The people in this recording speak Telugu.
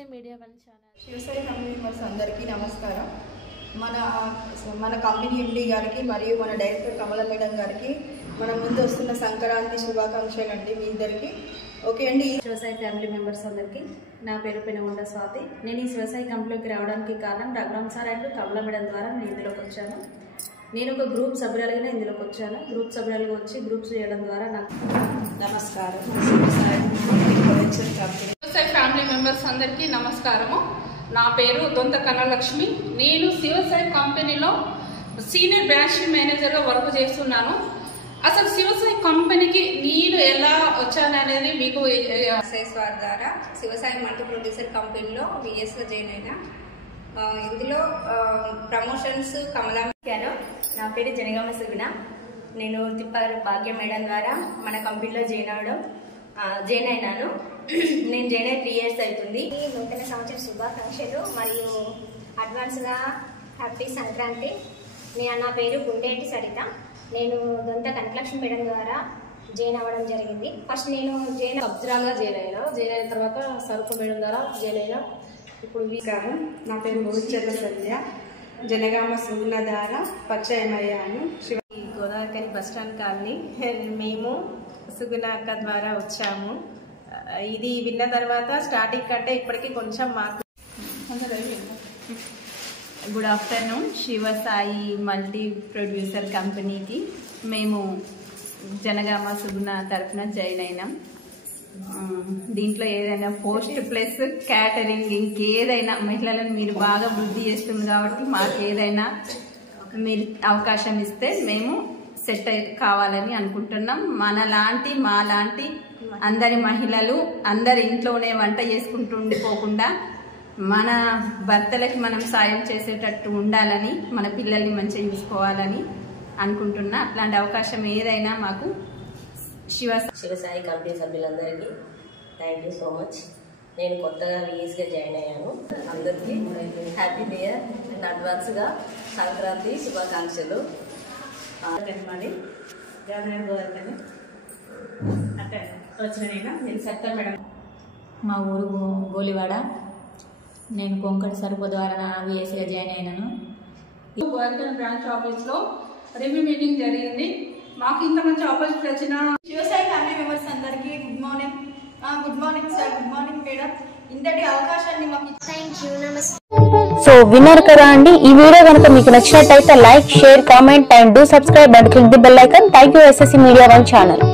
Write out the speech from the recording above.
Shivasai media one channel. Shivasai family members అందరికీ నమస్కారం. మన కంపెనీ ఎండి గారికి మరియు మన డైరెక్టర్ కమల మేడం గారికి మన ముందు వస్తున్న సంక్రాంతి శుభాకాంక్షలు అండి మీ ఇద్దరికి. ఓకే అండి. శివసాయి ఫ్యామిలీ మెంబర్స్ అందరికీ నా పేరు పెనుగొండ స్వాతి. నేను ఈ శివసాయి కంపెనీలోకి రావడానికి కారణం Raghuram sir and Kamala madam ద్వారా నేను ఇందులోకి వచ్చాను. నేను ఒక గ్రూప్ సభ్యులుగానే ఇందులోకి వచ్చాను. గ్రూప్ సభ్యులుగా వచ్చి గ్రూప్స్ చేయడం ద్వారా నాకు నమస్కారం. శివసాయి ఫ్యామిలీ మెంబర్స్ అందరికీ నమస్కారము. నా పేరు దొంత కనలక్ష్మి. నేను శివసాయి కంపెనీలో సీనియర్ బ్రాంచ్ మేనేజర్గా వర్క్ చేస్తున్నాను. అసలు శివసాయి కంపెనీకి నేను ఎలా వచ్చాను అనేది మీకు స్వార్ ద్వారా శివసాయి మల్టీ ప్రొడ్యూసర్ కంపెనీలో బిఎస్గా జాయిన్ అయినా. ఇందులో ప్రమోషన్స్ కమలాను. నా పేరు జనగామ సుగుణ. నేను తిప్పారు భాగ్య మేడం ద్వారా మన కంపెనీలో జాయిన్ అయినాను. నేను జాయిన్ అయ్యి 3 years అవుతుంది. నూతన సంవత్సర శుభాకాంక్షలు మరియు అడ్వాన్స్గా హ్యాపీ సంక్రాంతి. నా పేరు గుండేటి సరిత. నేను దొంత కనకలక్ష్మి మేడం ద్వారా జాయిన్ అవ్వడం జరిగింది. ఫస్ట్ నేను సబ్జరాగా జాయిన్ అయిన తర్వాత సరుకు మేడం ద్వారా జాయిన్ అయినా. ఇప్పుడు నా పేరు భవిష్యత్ సంధ్య. జనగామ సుగుణ ద్వారా పరిచయం అయ్యాను. గోదావరి బస్ స్టాండ్ కాలనీ మేము సుగుణ అక్క ద్వారా వచ్చాము. ఇది విన్న తర్వాత స్టార్టింగ్ కంటే ఇప్పటికీ కొంచెం మాకు. Good afternoon. Shivasai multi producer కంపెనీకి మేము జనగామ సుగుణ తరఫున జాయిన్ అయినాం. దీంట్లో ఏదైనా పోస్ట్ ప్లస్ క్యాటరింగ్ ఇంకేదైనా మహిళలను మీరు బాగా వృద్ధి చేస్తుంది కాబట్టి మాకు ఏదైనా మీరు అవకాశం ఇస్తే మేము సెట్ కావాలని అనుకుంటున్నాం. మాలాంటి అందరి మహిళలు అందరి ఇంట్లోనే వంట చేసుకుంటూ ఉండిపోకుండా మన భర్తలకి మనం సాయం చేసేటట్టు ఉండాలని, మన పిల్లల్ని మంచిగా చూసుకోవాలని అనుకుంటున్నా. అట్లాంటి అవకాశం ఏదైనా మాకు శివసాయి కంపెనీ సభ్యులందరికీ థ్యాంక్ యూ సో మచ్. నేను కొత్తగా విఎస్గా జాయిన్ అయ్యాను. అందరికీ హ్యాపీ న్యూ ఇయర్ అండ్ అడ్వాన్స్గా సంక్రాంతి శుభాకాంక్షలు. మా ఊరు గోలివాడ. నేను కొంకటి సరుకు ద్వారా విఎస్గా జాయిన్ అయినాను. బ్రాంచ్ ఆఫీస్లో రివ్యూ మీటింగ్ జరిగింది. మాకు ఇంత మంచి ఆపర్చునిటీ వచ్చిన శివసాయి ఫ్యామిలీ మెంబర్స్ అందరికీ good morning. Good morning sir. Good morning madam. ఇంతటి అవకాశాన్ని మాకు థ్యాంక్ యూ. నమస్తే. సో విన్నారు కదా అండి. ఈ వీడియో కనుక మీకు నచ్చినట్టయితే like, share, comment and do subscribe and click the bell icon. Thank you SSC Media One channel.